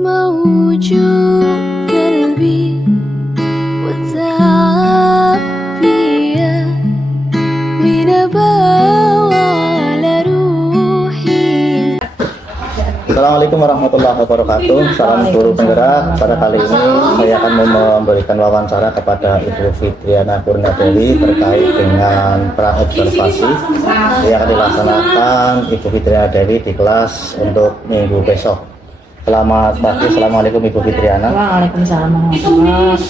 موجوع قلبي وتعبي من أباوع على روحي. Assalamualaikum warahmatullahi wabarakatuh. Salam guru penggerak. Pada kali ini saya akan memberikan wawancara kepada Ibu Fitriana Kurniadewi terkait dengan praobservasi yang akan dilaksanakan Ibu Fitriana Dewi di kelas untuk minggu besok. Selamat pagi. Assalamualaikum Ibu Fitriana. Waalaikumsalam warahmatullahi.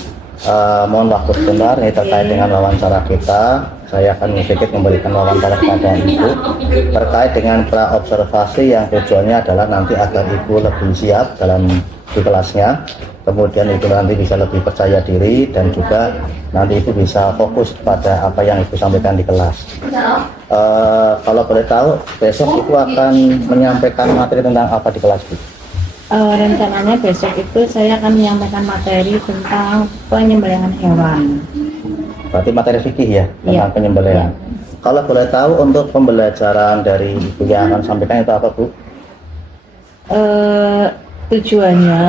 Mohon waktu sebentar, ini terkait dengan wawancara kita. Saya akan sedikit memberikan wawancara kepada Ibu terkait dengan praobservasi yang tujuannya adalah nanti agar Ibu lebih siap dalam di kelasnya, kemudian Ibu nanti bisa lebih percaya diri dan juga nanti Ibu bisa fokus pada apa yang Ibu sampaikan di kelas. Kalau boleh tahu, besok Ibu akan menyampaikan materi tentang apa di kelas, Bu? Rencananya besok itu saya akan menyampaikan materi tentang penyembelihan hewan. Berarti materi fikih ya, tentang Iya. penyembelihan. Kalau boleh tahu untuk pembelajaran dari Ibu yang akan sampaikan itu apa, Bu? Tujuannya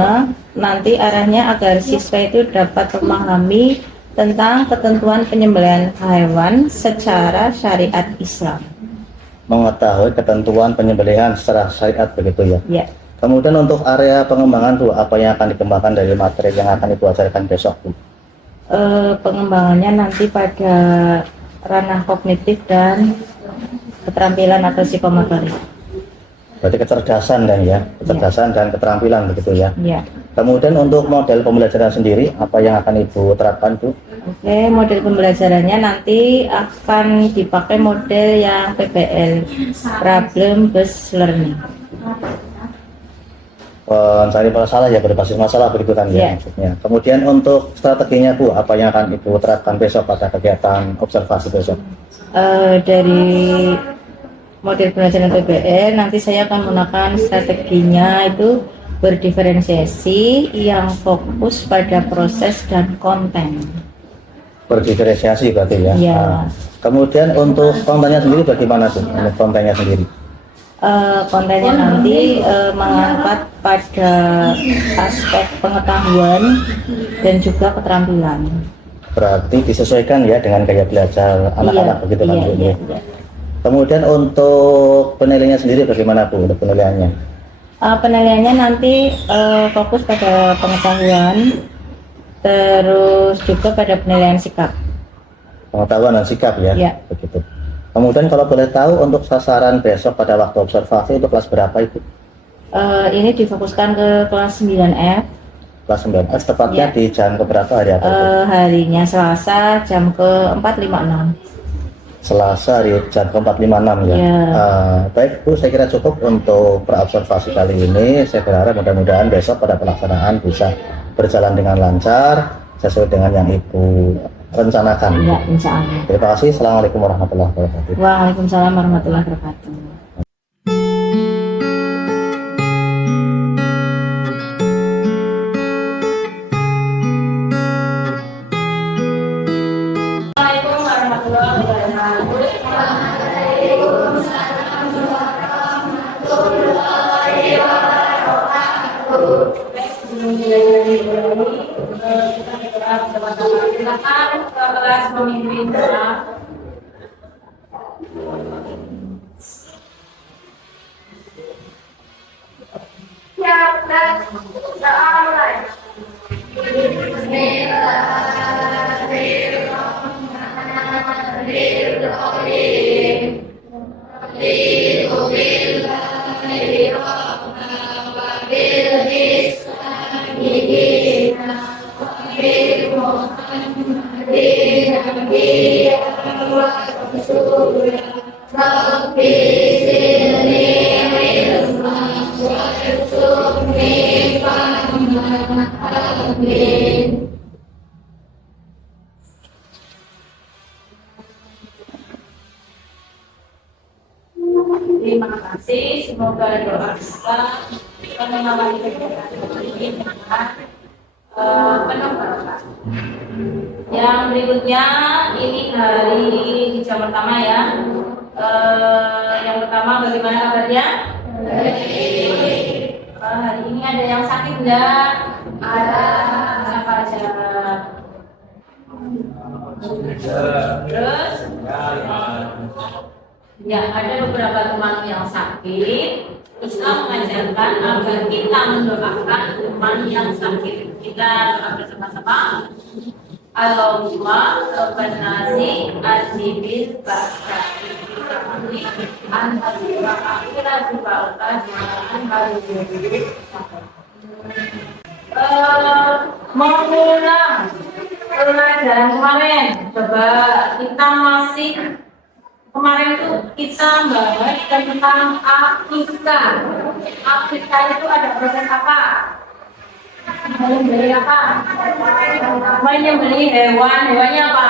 nanti arahnya agar siswa itu dapat memahami tentang ketentuan penyembelihan hewan secara syariat Islam. Mengetahui ketentuan penyembelihan secara syariat begitu ya. Ya, Kemudian untuk area pengembangan, Bu, apa yang akan dikembangkan dari materi yang akan Ibu ajarkan besok, Bu? pengembangannya nanti pada ranah kognitif dan keterampilan atau psikomotorik. Berarti kecerdasan dan ya, kecerdasan dan keterampilan begitu ya. Ya. Kemudian untuk model pembelajaran sendiri, apa yang akan Ibu terapkan, Bu? Oke, model pembelajarannya nanti akan dipakai model yang PBL, Problem Based Learning. Mencari masalah ya, berbasis masalah begitu kan ya, Iya. maksudnya. Kemudian untuk strateginya, Bu, apa yang akan Ibu terapkan besok pada kegiatan observasi besok? Dari model pembelajaran PBL nanti saya akan menggunakan strateginya itu berdiferensiasi yang fokus pada proses dan konten. Berdiferensiasi berarti ya. Iya. Kemudian untuk kontennya sendiri bagaimana, Bu? Untuk kontennya sendiri? Kontennya nanti mengangkat pada aspek pengetahuan dan juga keterampilan. Berarti disesuaikan ya dengan gaya belajar anak-anak begitu kan, Bu? Iya. Kemudian untuk penilaiannya sendiri bagaimana, Bu, untuk penilaiannya? Penilaiannya nanti fokus pada pengetahuan, terus juga pada penilaian sikap. Pengetahuan dan sikap ya, Iya. begitu. Kemudian kalau boleh tahu untuk sasaran besok pada waktu observasi itu kelas berapa, Ibu? Ini difokuskan ke kelas 9F. Kelas 9 tepatnya Iya. di jam keberapa hari apa itu? Harinya Selasa jam ke 4.56. Selasa hari jam ke-4.56 ya. Iya. Baik, Bu, saya kira cukup untuk praobservasi kali ini. Saya berharap mudah-mudahan besok pada pelaksanaan bisa berjalan dengan lancar sesuai dengan yang Ibu rencanakan. Ya, insya Allah. Terima kasih. Assalamualaikum warahmatullahi wabarakatuh. Waalaikumsalam warahmatullahi wabarakatuh. Assalamualaikum warahmatullahi wabarakatuh. Silakan ke kelas pemimpin doa. Siap, kelas. Doa mulai. Terima kasih, semoga doa kita mengawali kegiatan ini dengan penuh berkah. Yang berikutnya ini hari hijau pertama ya. Yang pertama bagaimana kabarnya? Hari ini ada yang sakit enggak? Ada. Siapa aja? Terus? Ya, ada beberapa teman yang sakit. Islam mengajarkan agar kita mendoakan teman yang sakit. Kita doa bersama-sama. Allahumma rabbana nasi azibil ba'sa anta wa akhira mengulang pelajaran kemarin. Coba kita masih kemarin itu kita bahas tentang akikah. Akikah itu ada proses apa? Menyembelih apa? Menyembelih hewan. Hewannya apa?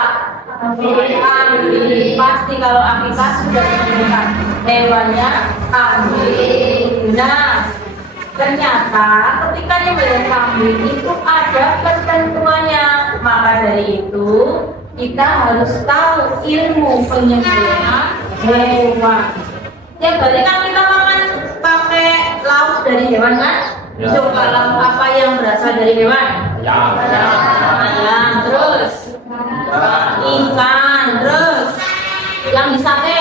Kambing. Pasti kalau akikah sudah ditentukan hewannya kambing. Nah, ternyata ketika menyembelih kambing itu ada ketentuannya. Maka dari itu kita harus tahu ilmu penyembelihan hewan. Ya, berarti kan kita makan pakai lauk dari hewan kan? Ya. Coba lauk apa yang berasal dari hewan? Ya. Ayam, terus ikan, terus yang di sate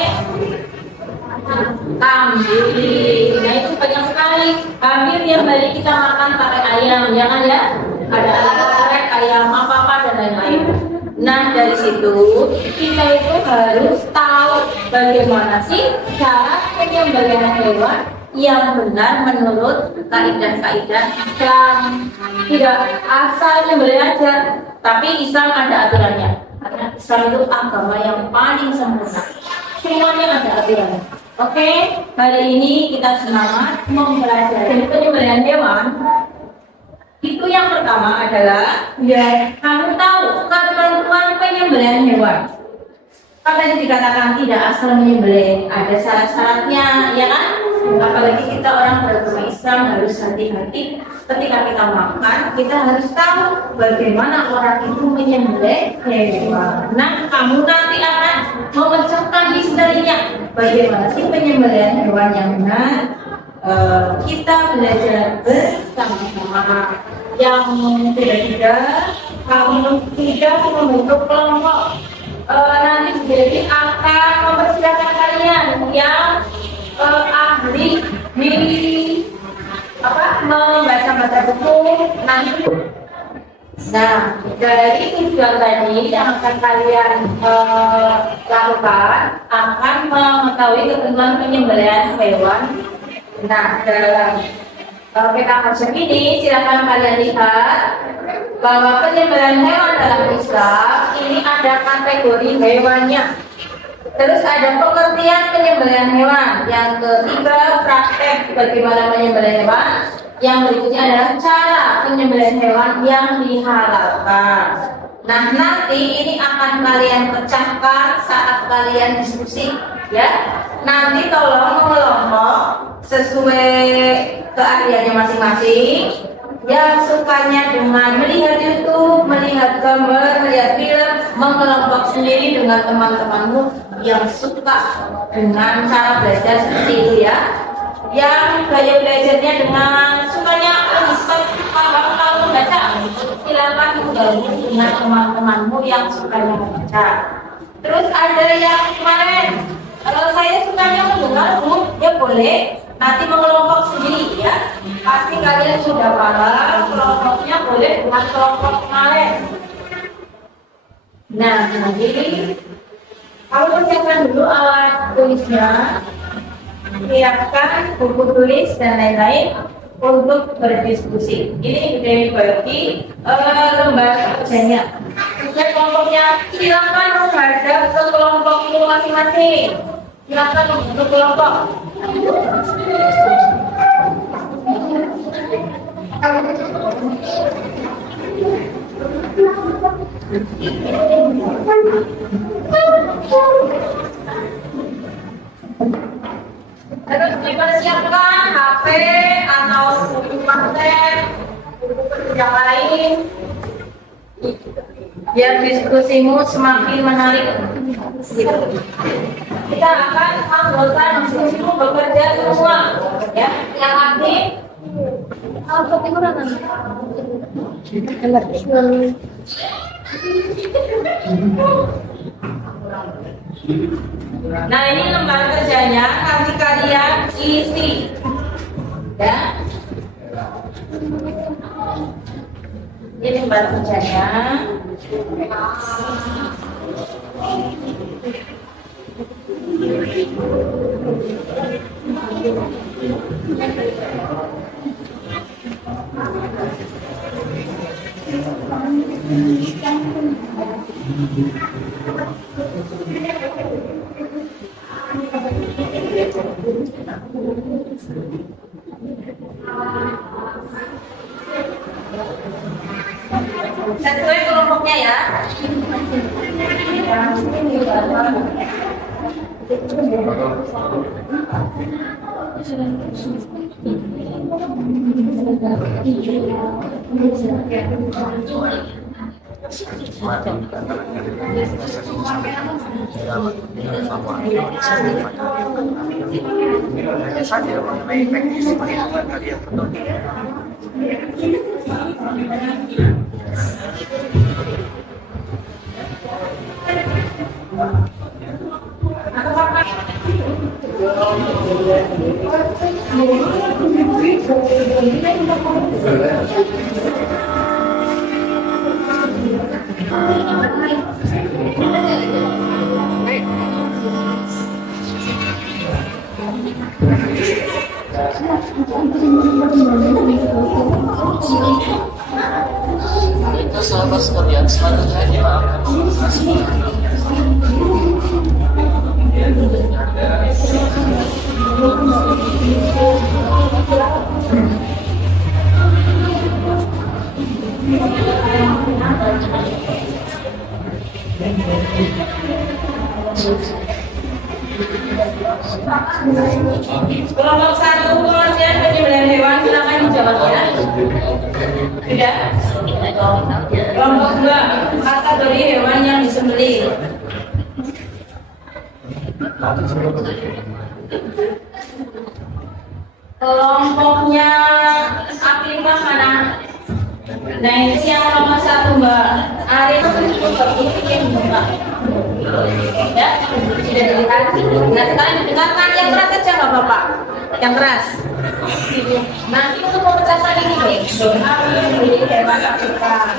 kambing. Nah itu banyak sekali kambing yang balik kita makan pakai ayam, ya kan ya? Ada ayam, ayam apa-apa dan lain-lain. Nah dari situ kita itu harus tahu bagaimana sih cara penyembelihan hewan yang benar menurut kaidah-kaidah Islam. Tidak asal nyembelih aja, tapi Islam ada aturannya. Karena Islam itu agama yang paling sempurna. Semuanya ada aturannya. Oke, hari ini kita semangat mempelajari penyembelihan hewan. Itu yang pertama adalah ya kamu tahu ketentuan penyembelihan hewan. Karena dikatakan tidak asal menyembelih, ada syarat-syaratnya, ya kan? Apalagi kita orang beragama Islam harus hati-hati ketika kita makan, kita harus tahu bagaimana orang itu menyembelih hewan. Nah, kamu nanti akan memecahkan misterinya. Bagaimana sih penyembelihan hewan yang benar? Kita belajar bersama-sama. Yang ketiga, kamu sudah membentuk kelompok. Nanti jadi akan mempersiapkan kalian yang ahli di membaca buku nanti. Nah, dari tujuan tadi yang akan kalian lakukan akan mengetahui ketentuan penyembelihan hewan. Nah, dalam peta macam ini silakan kalian lihat bahwa penyembelihan hewan dalam Islam ini ada kategori hewannya. Terus ada pengertian penyembelihan hewan. Yang ketiga, praktek bagaimana menyembelih hewan. Yang berikutnya adalah cara penyembelihan hewan yang dihalalkan. Nah, nanti ini akan kalian pecahkan saat kalian diskusi, ya. Nanti tolong mengelompok sesuai keahliannya masing-masing. Yang sukanya dengan melihat YouTube, melihat gambar, melihat film, mengelompok sendiri dengan teman-temanmu yang suka dengan cara belajar seperti itu, ya. Yang belajarnya dengan sukanya paham kalau membaca, silakan bergabung dengan teman-temanmu yang sukanya membaca. Terus ada yang kemarin, kalau saya sukanya mendengar, ya boleh nanti mengelompok sendiri, ya. Pasti kalian sudah paham kelompoknya boleh dengan kelompok kemarin. Nah, nanti kamu persiapkan dulu alat tulisnya, siapkan buku tulis dan lain-lain untuk berdiskusi. Ini Dewi bagi lembar kerjanya. Sesuai kelompoknya, silakan menghadap ke kelompokmu masing-masing. Silakan membentuk kelompok. Terus dipersiapkan HP atau buku konten, buku kerja lain, biar diskusimu semakin menarik. Gitu. Kita akan anggota diskusimu bekerja semua, ya, yang aktif Nah, ini lembar kerjanya nanti kalian isi. Ya. Ini lembar kerjanya. Sesuai kelompoknya ya. Saja mengenai teknis perhitungan hadiah tentunya. Itu sahabat sekalian, selanjutnya kita akan Kelompok 1 pengertian penyembelihan hewan, silakan dijawab ya. Tidak. Kelompok 2 kategori hewan yang disembelih. Kelompoknya Afrika mana? Nah, ini yang nomor 1 Mbak Arif Mbak. Ya, sudah dilihat. Nah, sekarang didengarkan yang keras aja nggak Bapak? Yang keras. Nanti untuk pemecatan ini, beli hewan Afrika.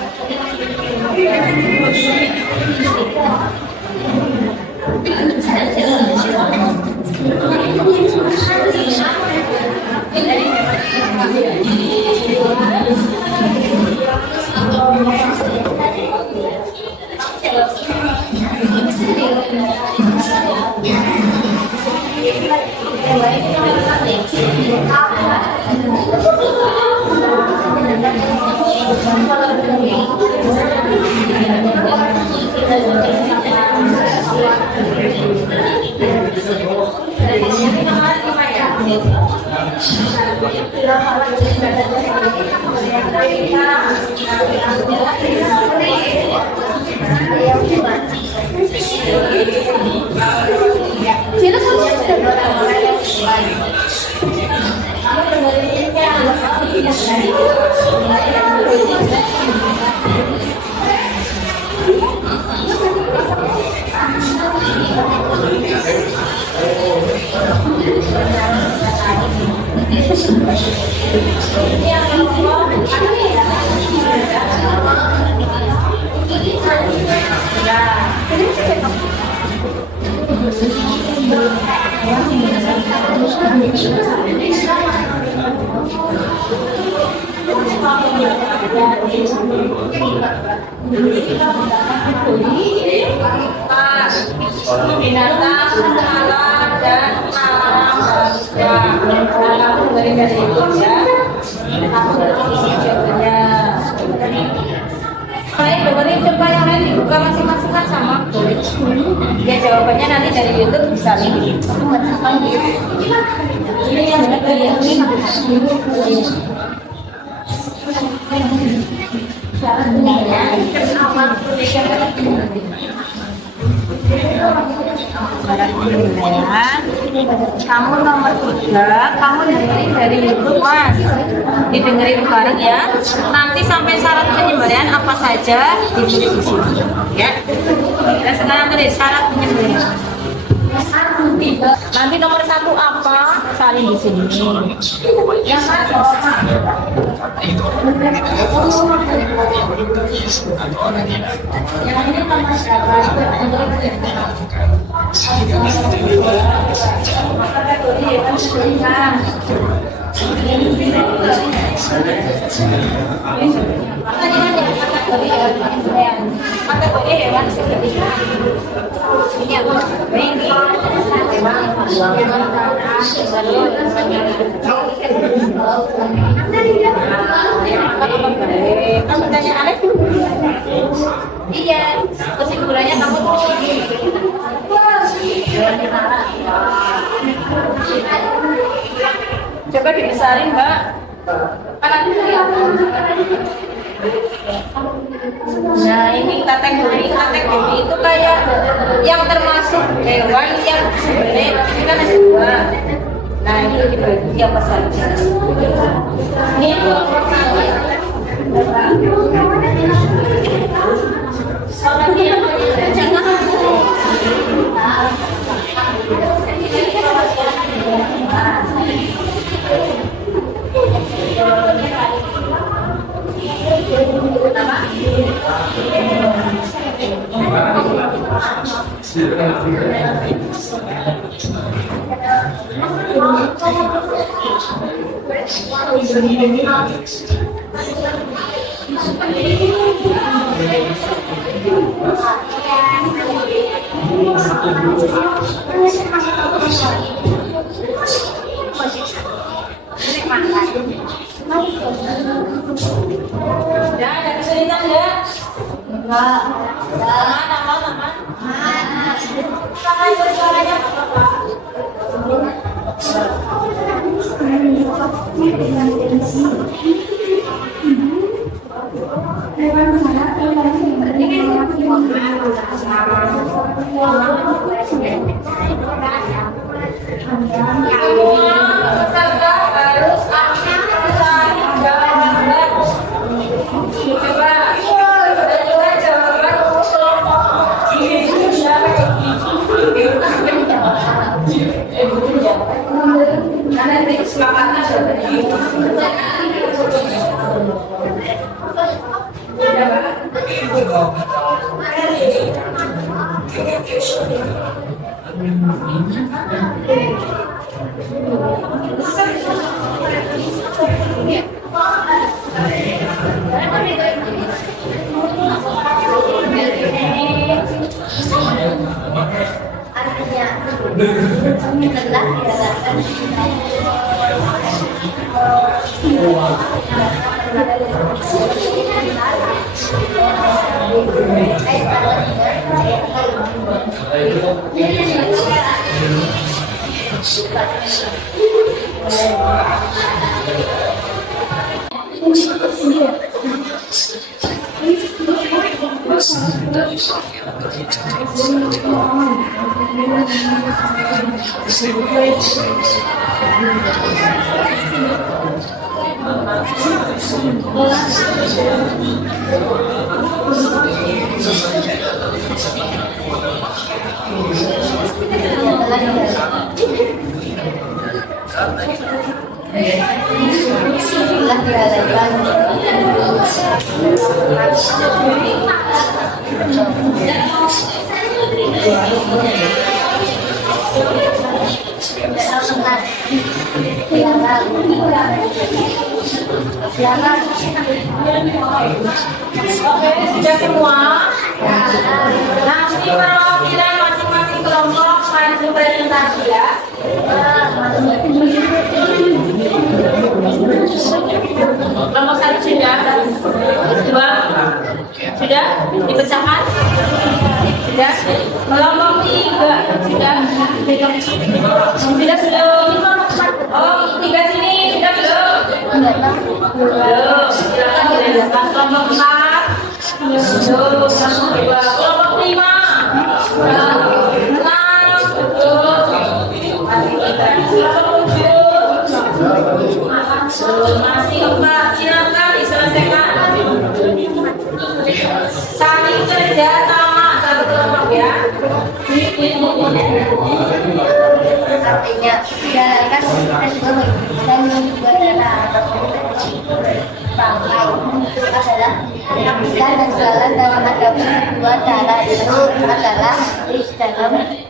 Binatang, alam, dan alam manusia. Kamu dengerin dari itu ya. Kamu jawabannya. Kalian dengerin coba yang lain dibuka masing-masing kan sama. Ya jawabannya nanti dari YouTube bisa nih. Ini yang dari ini. Cara benarnya awal Kamu nomor 3, kamu dengerin dari YouTube Mas. Didengerin bareng ya. Nanti sampai syarat penyembelihan apa saja ditulis di sini ya. Dan sekarang tulis syarat penyembelihan. Nanti nomor 1 apa? Salin di sini. Yang ini nomor kategori hewan seperti iya, kesimpulannya kamu coba dibesarin Mbak. Nah ini kategori itu kayak yang termasuk hewan yang sebenarnya ini kan ada 2. Nah ini dibagi apa saja. Ini ada kesulitan ya? Enggak. Nama. Suaranya apa? Oke, sudah semua. Nanti perwakilan masing-masing kelompok maju presentasi ya. Kelompok 1 sudah, 2 sudah dipecahkan, sudah. Kelompok 3 sudah, belum. Oh 3 sini sudah belum. Belum. Silakan dilanjutkan kelompok 4. Belum. Kelompok 5. Masih 4, silakan diselesaikan. Saling kerja sama satu kelompok ya. Artinya jalankan dan juga adalah menyaksikan dan jalan dalam agama dua cara itu adalah dalam ayat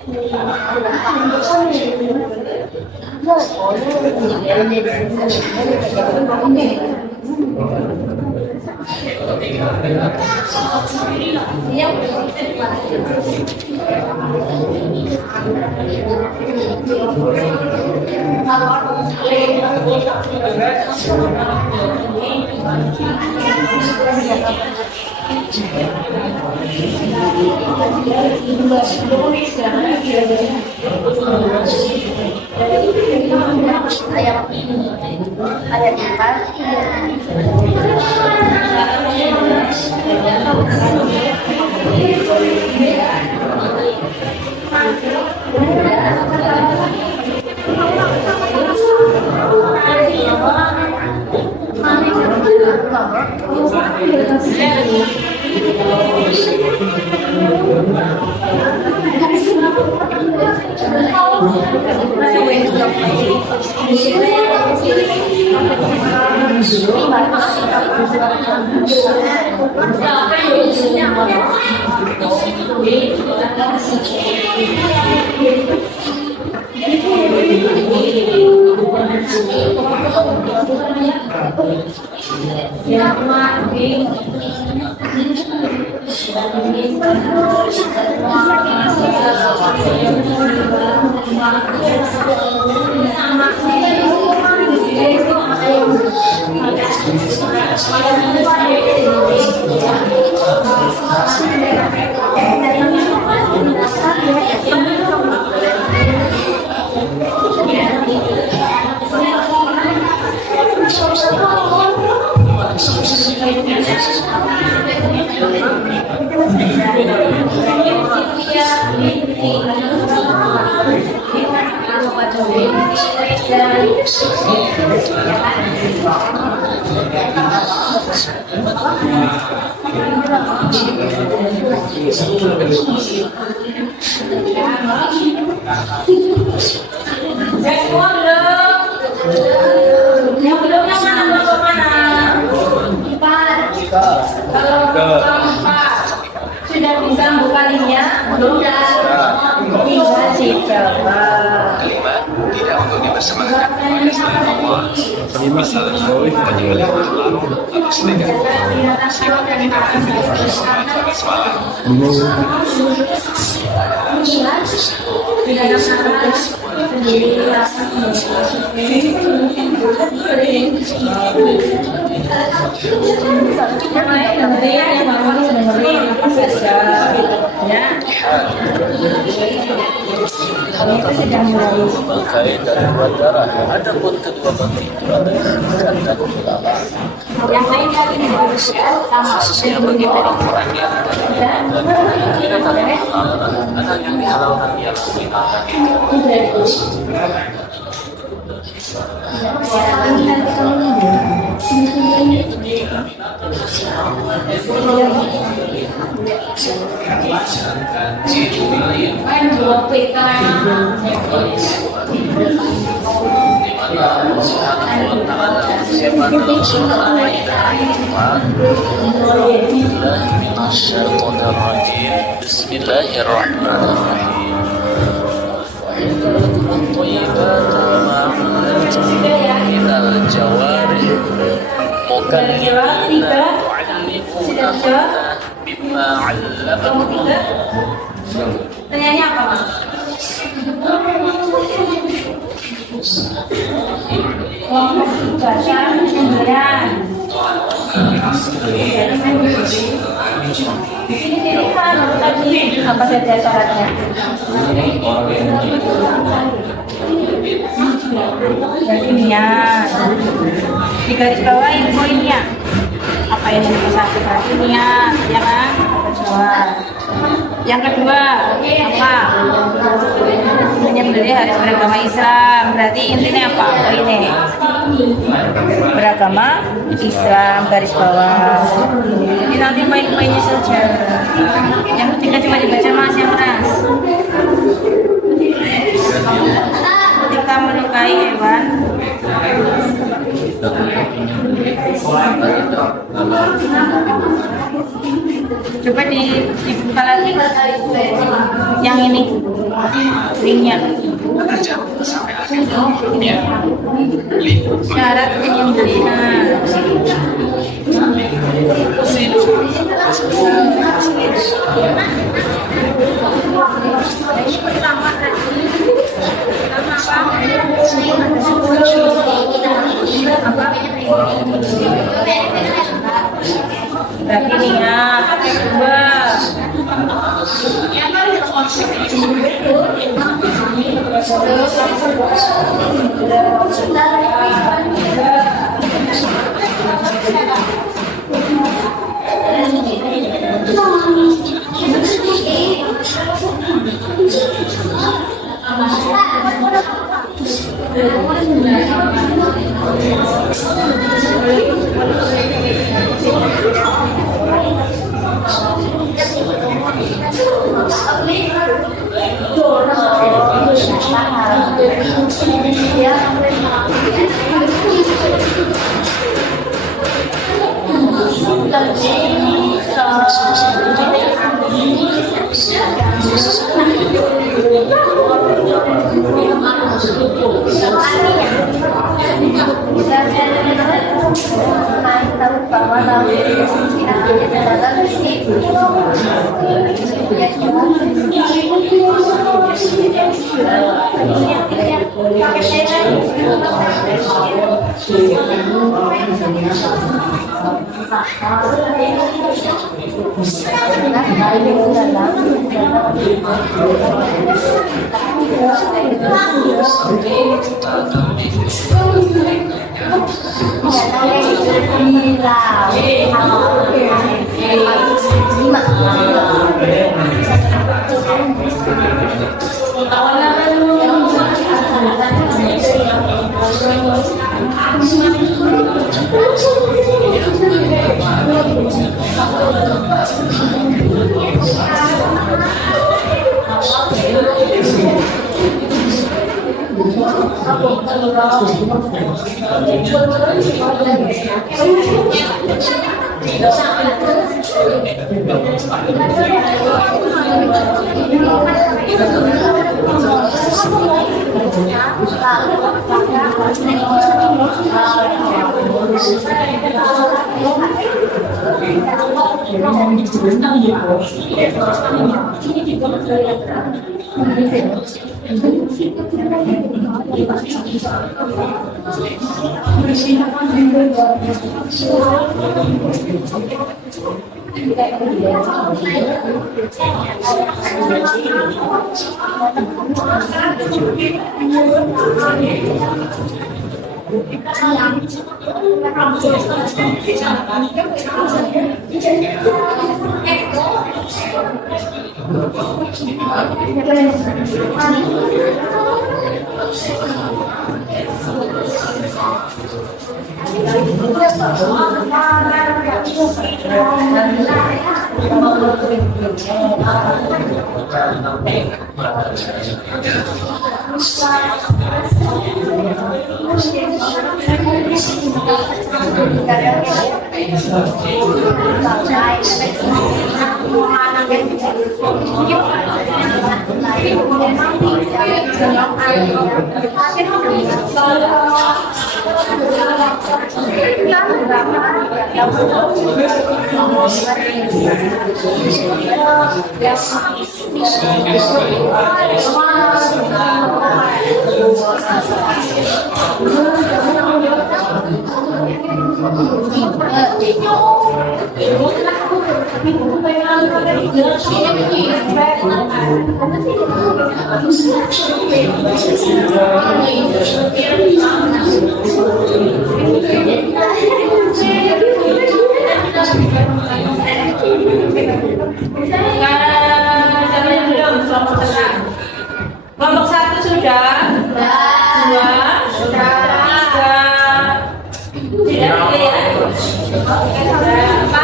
berkait dari dua darah. Adapun kedua bagi itu adalah kata ulama. Khususnya bagi orang-orang yang kira tadi ada yang dihalalkan yang dihalalkan itu. Bismillahirrahmanirrahim. الجوارح مكلمين يعلمونهن بما علمهم الله. Pertanyaannya apa, Mas? Baca pemberian. Di sini kan tadi apa saja syaratnya? Berarti niat. Di garis bawahi poinnya. apa yang nomor satu berarti niat, ya kan? Yang kedua apa? Menyembelih harus beragama Islam. Berarti intinya apa? Oh, ini beragama Islam garis bawah. Ini nanti poin-poinnya saja. Yang ketiga cuma dibaca Mas ya Mas. Ketika melukai hewan, coba dibuka lagi yang ini linknya. Syarat penyembelihan. Berarti niat kedua. Siapa yang belum? Kelompok tengah. Kelompok 1 sudah? Dua? Sudah? Tiga? Tidak ya? Berapa?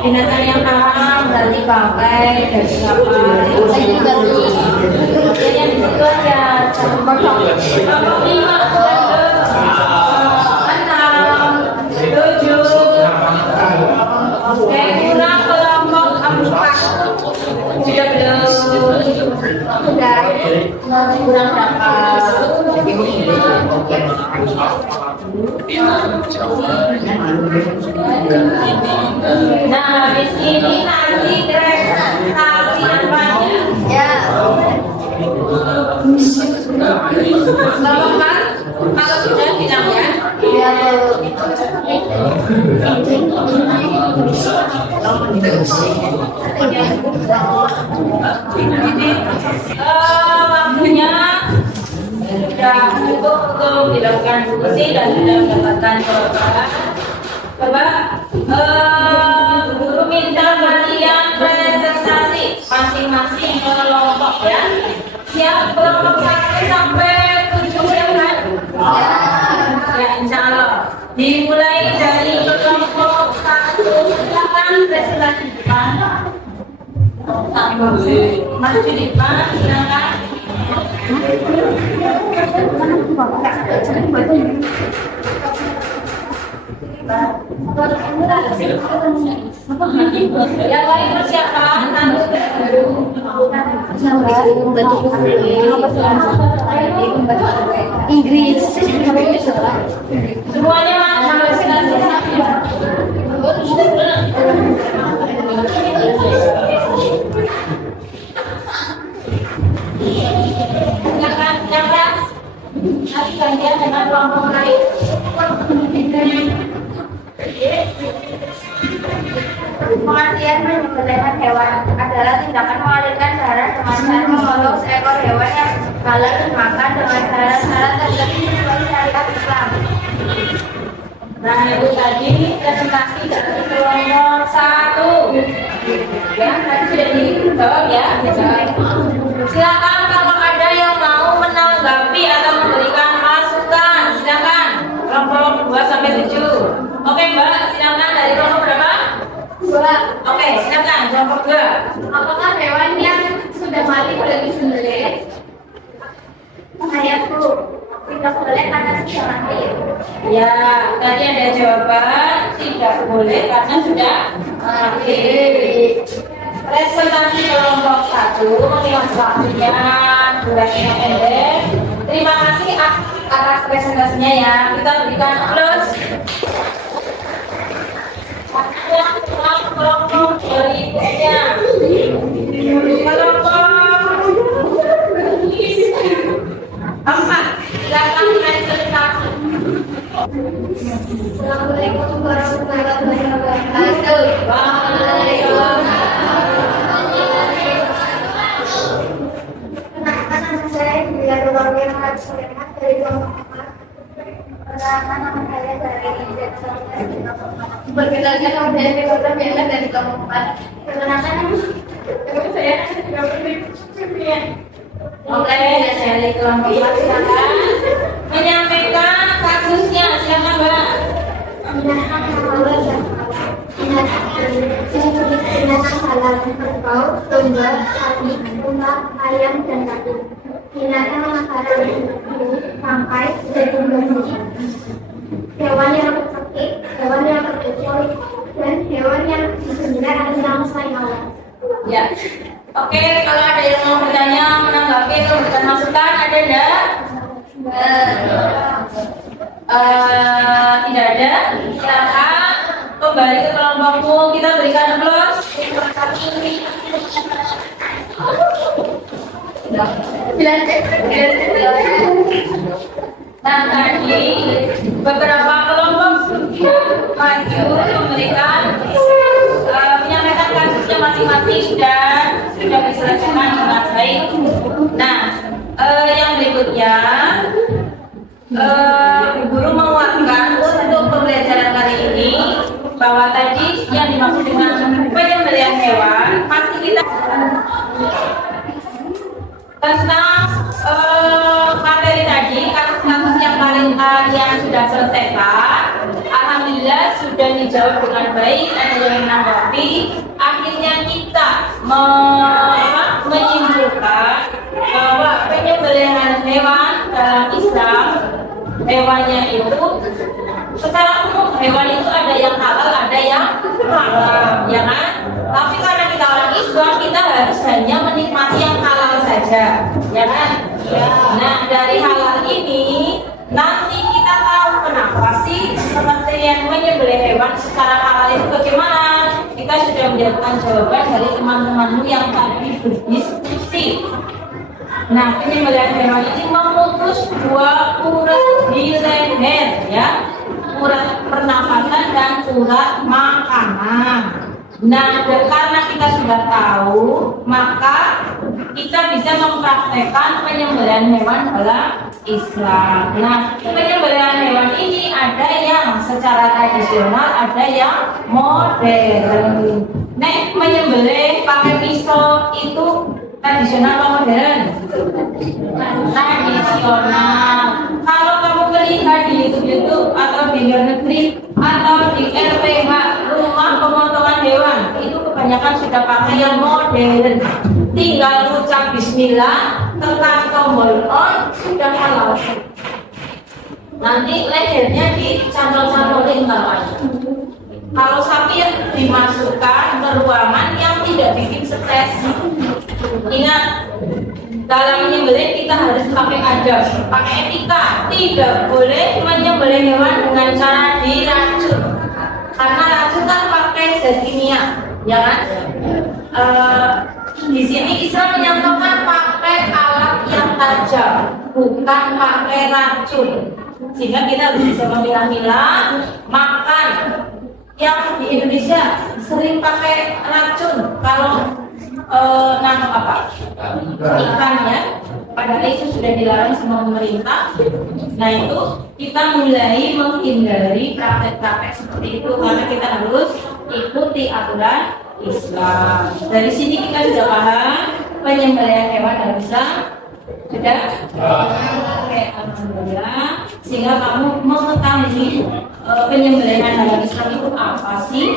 Binatang yang kalah berarti bangkai dari apa? Yang itu aja kelompok 5, 6, 7. Oke, kurang kelompok 4. Sudah belum? Sudah. Kurang berapa? Nah, habis ini nanti kasih apanya? Ya. Kalau kan, kalau sudah bilang ya. Ya. Waktunya sudah cukup untuk dilakukan diskusi dan sudah mendapatkan jawaban. Coba guru minta kalian presentasi masing-masing kelompok ya. Siap kelompok 1 sampai 7 ya kan? Ya insya Allah. Dimulai dari kelompok 1. Silakan presentasi depan. Maju di depan, silakan. Yang lain persiapan, Inggris. semuanya silakan yang kelas. Nanti gantian dengan kelompok lain. Pengertian menyembelih hewan adalah tindakan mengalirkan darah dengan cara memotong seekor hewan yang halal dimakan dengan syarat-syarat tertentu sesuai syariat Islam. Nah itu tadi presentasi dari kelompok 1. Ya, tadi sudah dijawab ya. Silakan kalau ada yang mau menanggapi atau memberikan masukan, silakan. Kelompok 2 sampai 7. Oke Mbak, silakan dari kelompok berapa? 2. Oke, silakan kelompok 2. Apakah hewan yang sudah mati boleh disembelih? Ayatku tidak boleh karena sudah mati. Ya, tadi ada jawaban tidak boleh karena sudah mati. Presentasi kelompok 1 mengingat waktunya durasinya pendek. Terima kasih atas presentasinya ya. Kita berikan plus. Kelompok berikutnya. Kelompok 4. Silakan presentasi. Assalamualaikum warahmatullahi wabarakatuh. Waalaikumsalam. Nama saya Julia Ruang Suleman dari kelompok 4. Nama saya dari Perkenalkan nama saya Dewa Biasa dari kelompok 4. Perkenalkan nama saya Oke, dari kelompok 4 silakan menyampaikan kasusnya, silakan Mbak. Binatang halal kerbau, domba, sapi, unta, ayam, dan kambing. Binatang yang haram bangkai, jagung besi, hewan yang sakit, hewan yang terkecoh, dan hewan yang disembelih adalah selain Allah. Ya. Oke, kalau ada yang mau bertanya, menanggapi atau memberikan masukan, ada enggak? Tidak ada. Silakan kembali ke kelompokmu. Kita berikan aplaus. Nah, tadi beberapa kelompok maju memberikan menyampaikan kasusnya masing-masing dan sudah diselesaikan dengan baik. Nah, yang berikutnya Guru menguatkan untuk pembelajaran kali ini bahwa tadi yang dimaksud dengan penyembelihan hewan pasti kita tentang materi tadi, kasus-kasus yang paling yang sudah selesaikan. Alhamdulillah sudah dijawab dengan baik, ada yang menanggapi. Akhirnya kita menyimpulkan bahwa penyembelihan hewan dalam Islam, hewannya itu secara umum hewan itu ada yang halal, ada yang haram, ya kan? Tapi karena kita orang Islam, kita harus hanya menikmati yang halal saja, ya kan? Nah, dari halal ini nanti kita tahu kenapa sih seperti yang menyembelih hewan secara halal itu bagaimana? Kita sudah mendapatkan jawaban dari teman-temanmu yang tadi berdiskusi. Nah, penyembelihan hewan ini memutus dua urat di leher, ya, urat pernapasan dan urat makanan. Nah, karena kita sudah tahu, maka kita bisa mempraktekkan penyembelihan hewan dalam Islam. Nah, penyembelihan hewan ini ada yang secara tradisional, ada yang modern. Nah, menyembelih pakai pisau itu tradisional atau modern? Tradisional. Kalau kamu melihat di YouTube atau di luar negeri atau di RPH, rumah pemotongan hewan, itu kebanyakan sudah pakai yang modern. Tinggal ucap bismillah, tekan tombol on, sudah halal. Nanti lehernya dicantol-cantolin bawahnya. Kalau sapi yang dimasukkan ke ruangan yang tidak bikin stres. Ingat, dalam menyembelih kita harus pakai adab, pakai etika. Tidak boleh menyembelih hewan dengan cara diracun. Karena racun kan pakai zat kimia, ya kan? Di sini Islam menyatakan pakai alat yang tajam, bukan pakai racun. Sehingga kita harus bisa memilah-milah makan. Yang di Indonesia sering pakai racun kalau nangkap apa? Ikan, ya. Padahal itu sudah dilarang sama pemerintah. Nah, itu kita mulai menghindari praktek-praktek seperti itu karena kita harus ikuti aturan Islam. Dari sini kita sudah paham penyembelihan hewan dalam Islam. Sudah? Oke, alhamdulillah. Sehingga kamu mengetahui penyembelihan dalam Islam itu apa sih?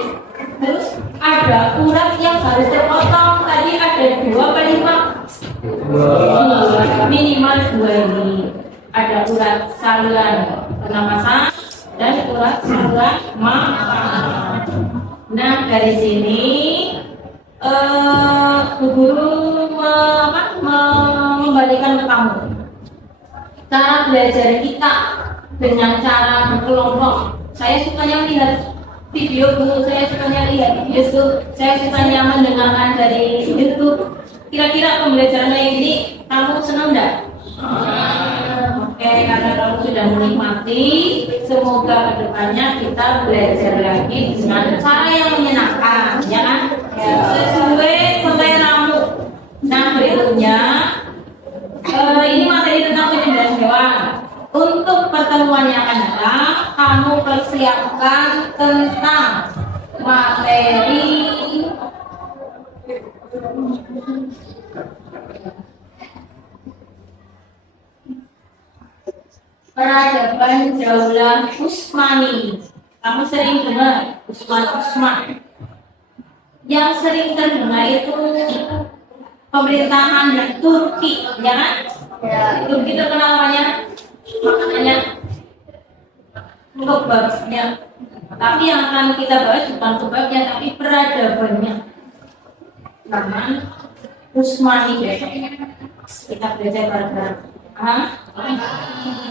Terus ada urat yang harus terpotong. Tadi ada 2 atau 5? Minimal 2 ini. Ada urat saluran pernapasan dan urat saluran makanan. Nah, dari sini guru membalikan ke kamu cara belajar kita dengan cara berkelompok. Saya sukanya lihat video guru, saya sukanya lihat YouTube, saya sukanya mendengarkan dari YouTube. Kira-kira pembelajaran kayak gini kamu senang enggak? Oke, karena kamu sudah menikmati, semoga kedepannya kita belajar lagi dengan cara yang menyenangkan, ya kan? Sesuai seleramu. Nah, berikutnya ini materi tentang penyembelihan hewan. Untuk pertemuan yang akan datang, kamu persiapkan tentang materi peradaban Daulah Utsmani. Kamu sering dengar Utsman. Yang sering terdengar itu pemerintahan di Turki, ya kan? Ya. Turki terkenal namanya makanannya kebabnya. Tapi yang akan kita bahas bukan kebabnya, tapi peradabannya. Zaman Utsmani besok kita belajar bareng-bareng.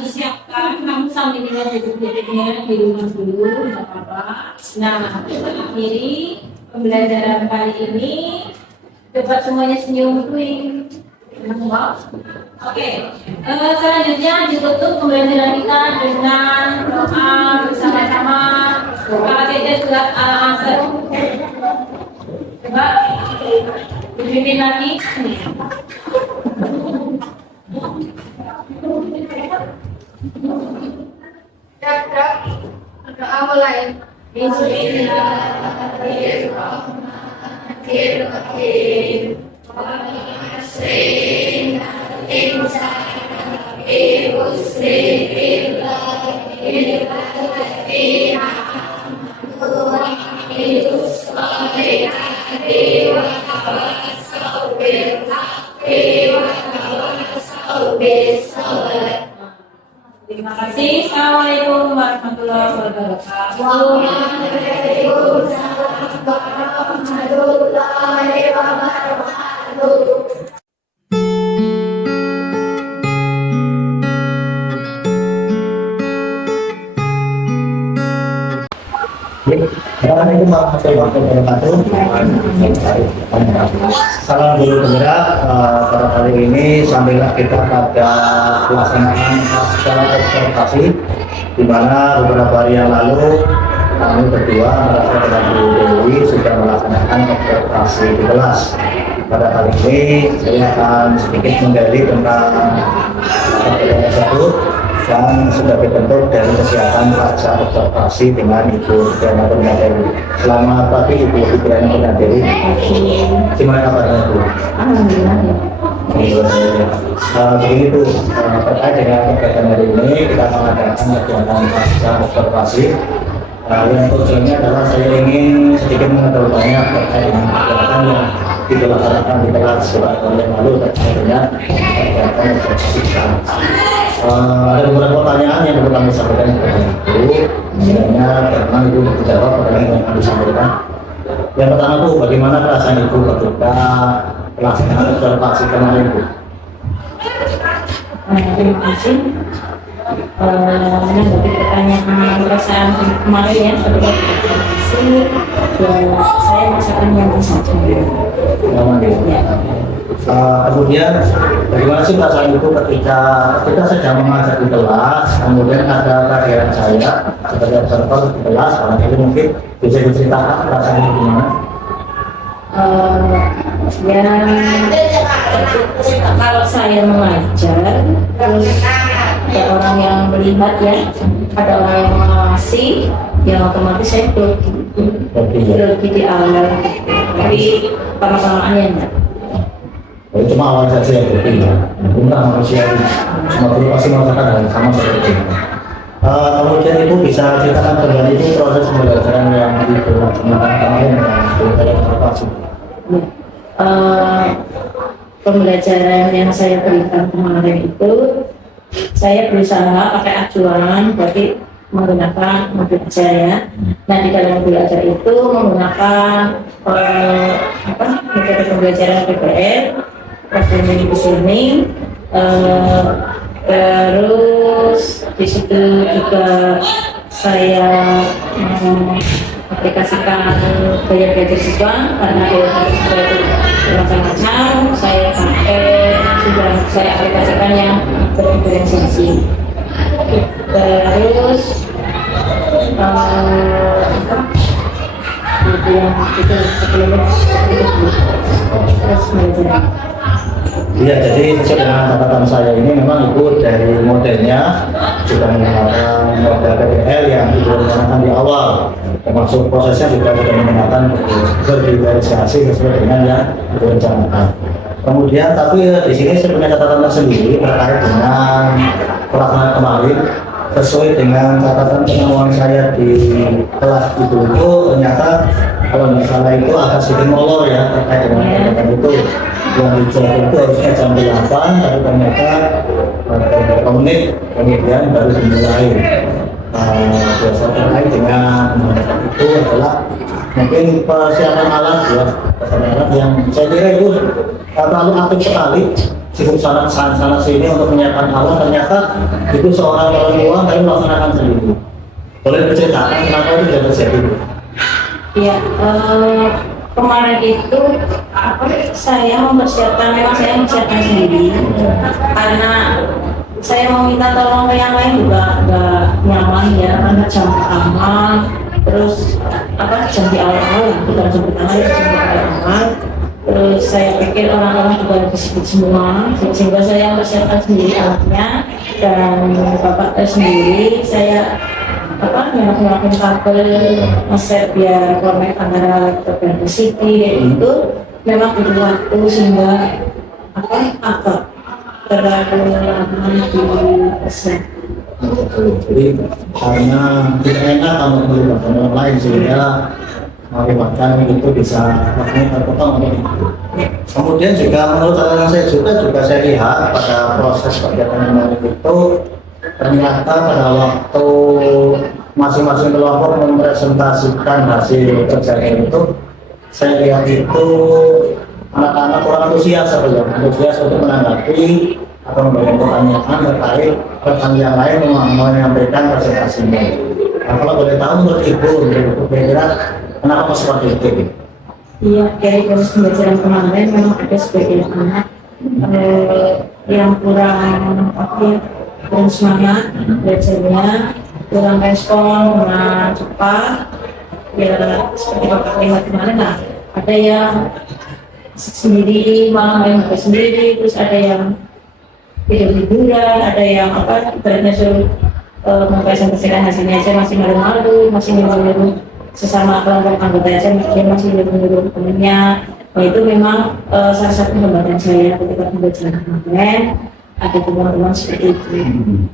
Siapkan, kamu sambil lihat detik-detiknya di rumah dulu, tidak apa-apa. Nah, kita akhiri pembelajaran kali ini. Coba semuanya senyum, kuing. Oke, selanjutnya ditutup pembelajaran kita dengan doa bersama-sama. Kalau kita sudah answer, coba dipimpin lagi. mulai. Terima kasih. Assalamualaikum warahmatullahi wabarakatuh. Assalamualaikum warahmatullahi wabarakatuh. Salam guru penggerak. Pada kali ini sampailah kita pada pelaksanaan pasca observasi, di mana beberapa hari yang lalu kami berdua merasa dengan Bu Dewi sudah melaksanakan observasi di kelas. Pada kali ini saya akan sedikit menggali tentang materi tersebut dan sudah dibentuk dari kesehatan pasca observasi dengan Ibu Fitriana Kurniadewi. Selamat pagi Ibu Fitriana Kurniadewi. Gimana kabarnya Bu? Alhamdulillah. Begini Bu, terkait dengan kegiatan hari ini kita mengadakan kegiatan pasca observasi. Yang tujuannya adalah saya ingin sedikit mengetahui banyak terkait dengan kegiatan yang dilaksanakan di kelas beberapa hari yang lalu terkait dengan kegiatan observasi. Ada beberapa pertanyaan yang perlu kami sampaikan kepada Ibu. Sebenarnya karena Ibu menjawab pertanyaan yang kami sampaikan. Yang pertama Bu, bagaimana perasaan Ibu ketika pelaksanaan observasi kemarin Bu? Terima kasih. Menanggapi pertanyaan perasaan kemarin ya, ketika observasi, saya merasakan nyaman saja. Kemudian bagaimana sih perasaan Ibu ketika kita sedang mengajar di kelas, kemudian ada kehadiran saya sebagai observer di kelas, barangkali mungkin bisa diceritakan perasaan Ibu gimana? Kalau saya mengajar, terus ada orang yang melihat ya, ada orang yang mengawasi, ya otomatis saya grogi di awal, tapi lama-lamaannya enggak. Cuma awal saja yang berbeda, bukan manusia semua guru pasti merasakan hal yang sama seperti itu. Kemudian Ibu bisa ceritakan kembali itu proses pembelajaran yang dilaksanakan kemarin dengan observasi. Pembelajaran yang saya berikan kemarin itu, saya berusaha pakai acuan, berarti menggunakan modul ajar ya. Nah di dalam modul ajar itu menggunakan metode pembelajaran PBL, problem listening, terus di situ juga saya aplikasikan gaya belajar siswa karena gaya belajar siswa itu bermacam-macam. Saya sudah saya aplikasikan yang berdiferensiasi. Terus itu sebelumnya terus belajar. Iya, jadi sesuai dengan catatan saya ini memang Ibu dari modelnya sudah menggunakan model PBL yang Ibu rencanakan di awal, termasuk prosesnya juga sudah menggunakan berdiferensiasi sesuai dengan yang Ibu rencanakan. Kemudian tapi di sini saya punya catatan tersendiri terkait dengan pelaksanaan kemarin. Sesuai dengan catatan pengalaman saya di kelas itu ternyata kalau nggak salah itu agak sedikit molor ya terkait dengan kegiatan itu. Yang dijadwal itu harusnya jam 8, tapi ternyata beberapa menit kemudian baru dimulai. Biasa terkait dengan itu adalah mungkin persiapan alat ya, persiapan alat yang saya kira itu terlalu aktif sekali. Sibuk sana sini untuk menyiapkan alat, ternyata itu seorang orang tua tapi melaksanakan sendiri. Boleh diceritakan kenapa itu tidak terjadi? Iya, kemarin itu saya memang saya mempersiapkan sendiri karena saya mau minta tolong ke yang lain juga nggak nyaman ya, karena jam pertama terus jam di awal bukan jam pertama ya, jam di awal. Terus saya pikir orang-orang juga lebih sibuk semua, sehingga saya mempersiapkan sendiri alatnya dan bapak sendiri saya nyolok-nyolokin kabel, nge-set biar connect antara laptop dan PC itu memang butuh waktu sehingga agak terlalu lama di pesan. Jadi karena tidak enak kalau melibatkan orang lain sehingga mengakibatkan itu bisa makanya terpotong. Kemudian juga menurut catatan saya juga saya lihat pada proses kegiatan kemarin itu ternyata pada waktu masing-masing kelompok mempresentasikan hasil kerjanya itu, saya lihat itu anak-anak kurang antusias untuk menanggapi atau memberikan pertanyaan terkait rekan yang lain menyampaikan presentasinya. Nah, kalau boleh tahu menurut Ibu, kira-kira kenapa seperti itu? Iya, dari proses pembelajaran kemarin memang ada sebagian anak yang kurang semangat belajarnya, kurang respon, kurang cepat. Ya seperti Bapak lihat kemarin, nah ada yang sendiri malah main HP sendiri, terus ada yang tidur-tiduran, ada yang ibaratnya suruh mempresentasikan hasilnya aja masih malu-malu, masih malu-malu sesama kelompok anggota aja, dia masih malu-malu temennya. Nah itu memang salah satu hambatan saya ketika pembelajaran kemarin, ada teman-teman seperti itu,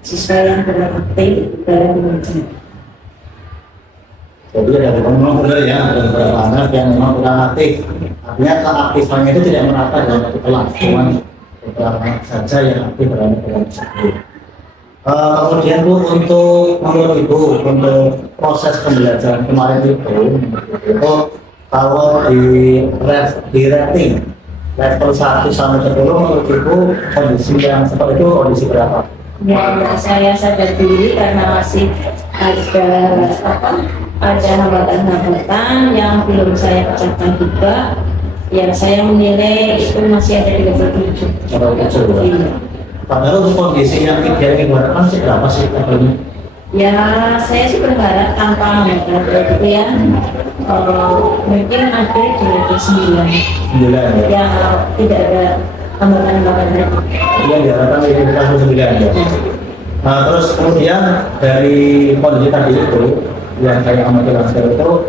siswa yang kurang aktif dalam pembelajaran. Jadi ada memang benar ya, ada beberapa anak yang memang kurang aktif. Artinya keaktifannya itu tidak merata dalam satu kelas, cuma beberapa anak saja yang aktif berada dalam satu. Kemudian Bu, untuk menurut Ibu, untuk proses pembelajaran kemarin itu kalau di rating level 1 sampai 10 menurut Ibu kondisi yang seperti itu kondisi berapa? Ya, saya sadar diri karena masih ada hambatan-hambatan yang belum saya pecahkan juga. Ya, saya menilai itu masih ada di level 7. Padahal untuk kondisi yang ideal yang diharapkan sih berapa sih levelnya? Ya, saya sih berharap tanpa hambatan itu ya, mungkin ada di level 9. 9 ya? Ya, tidak ada hambatan-hambatan. Yang diharapkan di level 9 ya? Nah, terus kemudian dari kondisi tadi itu yang saya amati langsung itu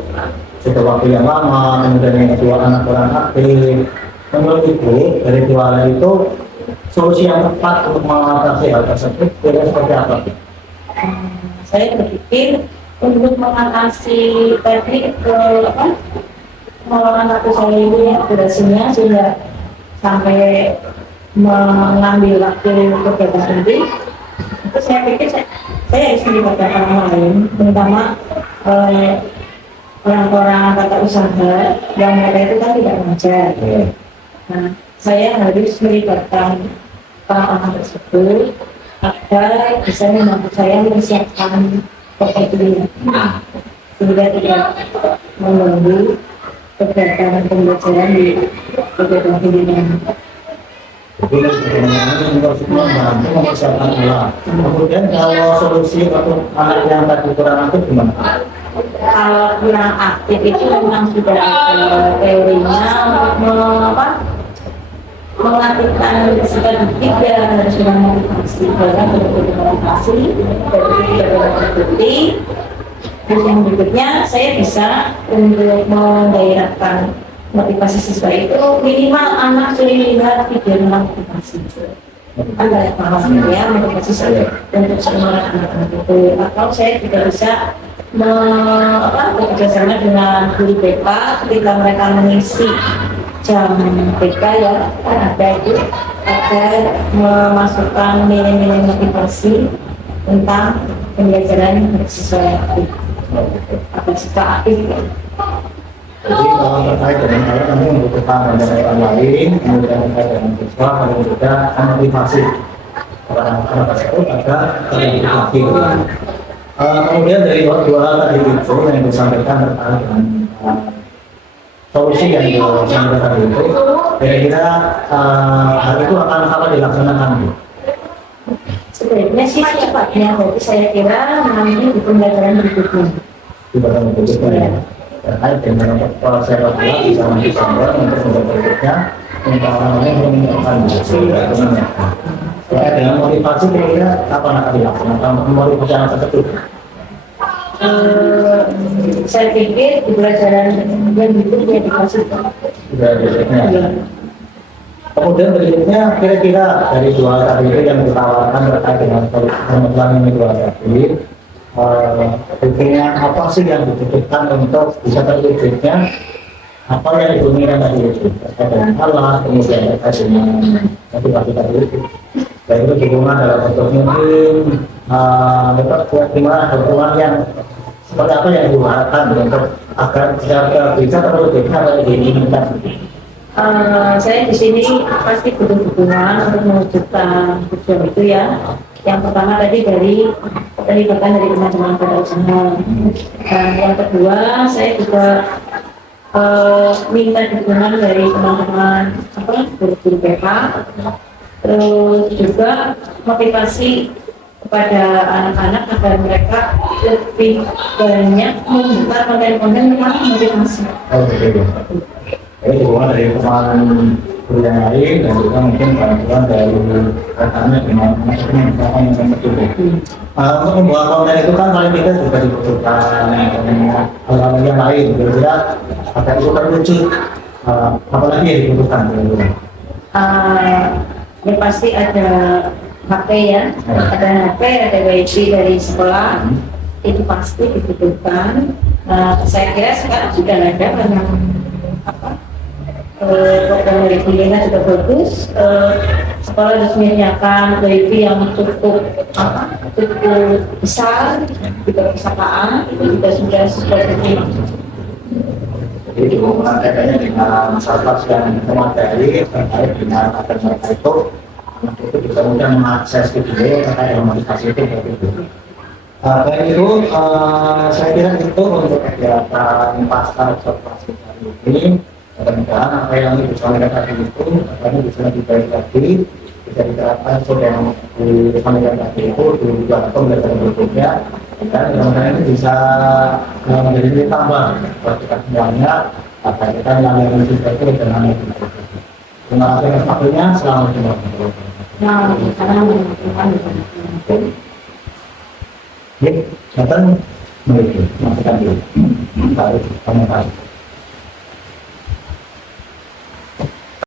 sudah waktu yang lama, kemudian yang kedua anak kurang aktif. Menurut Ibu dari dua hal itu solusi yang tepat untuk mengatasi hal tersebut kira seperti apa? Saya berpikir untuk mengatasi teknik mengelola waktu saya ini durasinya sehingga sampai mengambil waktu kegiatan penting. Itu saya pikir saya harus melibatkan orang lain, terutama orang-orang kata usaha yang mereka itu kan tidak mengajar. Nah, saya harus melibatkan orang-orang tersebut agar bisa membantu saya mempersiapkan pekerjaan sehingga tidak mengganggu kegiatan pembelajaran di kegiatan pendidikan. Jadi pertanyaan untuk membantu mempersiapkan ulang. Kemudian kalau solusi untuk anak yang tadi kurang aktif gimana? Kalau kurang aktif itu memang sudah ada teorinya mengaktifkan sedikit ya harus dengan motivasi bahkan motivasi dari terbukti. Terus yang berikutnya saya bisa untuk menggairahkan motivasi siswa itu minimal anak sudah lihat video tentang motivasi. Ada paham ya motivasi saya untuk semua anak-anak itu. Atau saya juga bisa bekerjasama dengan guru BK ketika mereka mengisi jam BK ya ada itu agar memasukkan nilai-nilai motivasi tentang pembelajaran siswa aktif atau siswa aktif. Jadi kalau terkait dengan hal kami membutuhkan pendampingan lain, kemudian terkait dengan siswa, kami juga motivasi orang-orang tersebut agar termotivasi. Kemudian dari dua hal tadi itu yang disampaikan terkait dengan solusi yang disampaikan tadi itu, kira-kira hal itu akan apa dilaksanakan? Sebenarnya sih cepatnya, tapi saya kira nanti di pembelajaran berikutnya. Di pembelajaran berikutnya. Terkait dengan proses evaluasi di zaman Desember untuk berikutnya untuk orang lain yang menyiapkan dokumennya. Terkait dengan motivasi kira-kira apa yang akan dilaksanakan motivasi anak tersebut? saya pikir di pelajaran yang itu dia dikasih. Sudah biasanya. Kemudian berikutnya kira-kira dari dua tadi itu yang ditawarkan terkait dengan kementerian ini dua tadi, tentunya apa sih yang dibutuhkan untuk bisa terwujudnya apa yang diinginkan tadi itu terkait dengan alat, kemudian terkait dengan motivasi tadi itu, baik itu dukungan dalam bentuk mungkin gimana dukungan yang seperti apa yang diharapkan untuk agar bisa terwujudnya apa yang diinginkan. Saya di sini pasti butuh dukungan untuk mewujudkan tujuan itu ya. Yang pertama tadi dari keterlibatan dari teman-teman pada usaha. Dan yang kedua saya juga minta dukungan dari teman-teman guru-guru BK. Terus juga motivasi kepada anak-anak agar mereka lebih banyak membuka konten-konten yang motivasi. Jadi dukungan dari teman guru yang lain dan juga mungkin bantuan dari rekannya dengan maksudnya misalkan yang seperti itu. Untuk membuat konten itu kan paling tidak juga dibutuhkan hal-hal yang lain. Kira-kira agar itu terwujud, apalagi yang dibutuhkan? Yang pasti ada HP ya, ada HP, ada wifi dari sekolah, itu pasti dibutuhkan. Saya kira sekarang sudah ada karena program dari Kulina juga bagus. Sekolah harus menyediakan wifi yang cukup besar di perpustakaan, itu juga sudah seperti itu. Jadi dukungan kaitannya dengan masyarakat yang memadai terkait dengan agar mereka itu bisa mudah mengakses video terkait dengan motivasi itu begitu. Selain itu, saya kira itu untuk kegiatan pasca observasi kali ini. Mudah-mudahan apa yang disampaikan tadi itu akan bisa lebih baik lagi, bisa diterapkan sesuai yang disampaikan tadi itu di platform belajar berikutnya, dan mudah-mudahan itu bisa menjadi nilai tambah buat kita semuanya agar kita yang juga itu dengan lebih baik. Terima kasih atas waktunya. Assalamualaikum warahmatullahi wabarakatuh. Ya, datang memiliki masukan dulu. Baik, komentar.